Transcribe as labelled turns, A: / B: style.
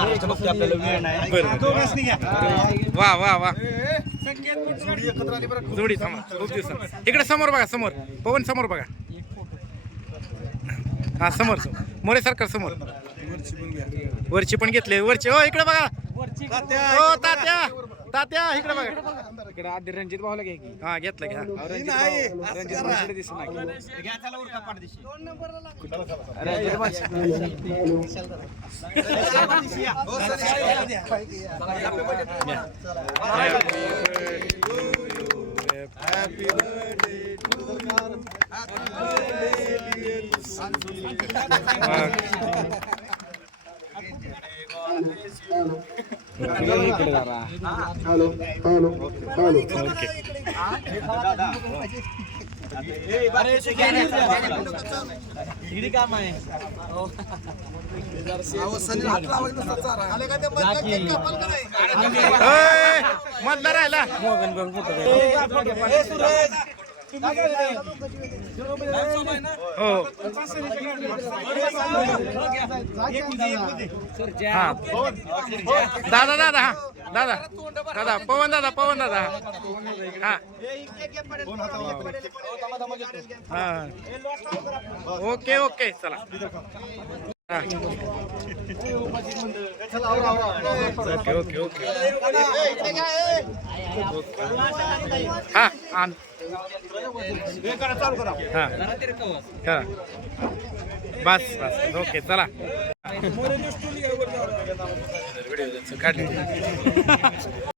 A: महाराष्ट्र बघते आपल्याला वेळ नाही.
B: बरं वा वा वा. जोडी थांबा खूप दिवसात इकडे समोर बघा समोर. पवन समोर बघा. हा समोर समोर. मोरे सरकार समोर. वरची पण घेतले. वरची हो इकडे बघा. हो तात्या. तात्या इकडे बघा.
C: इकडे आधी रणजित भाऊला घ्या की.
B: हा घेतलं घ्या
C: रणजित भाऊ रणजित भाऊ दिसत नाही.
A: घ्या त्याला पाठदिशी
C: रणजित भाऊ इकडे
A: काम आहे
B: ए, मधला राहिला हो. दादा दादा हा. दादा दादा पवन दादा पवन दादा हा. ओके ओके चला. ओके ओके ओके हा आण. हा. बस बस. ओके चला. काढ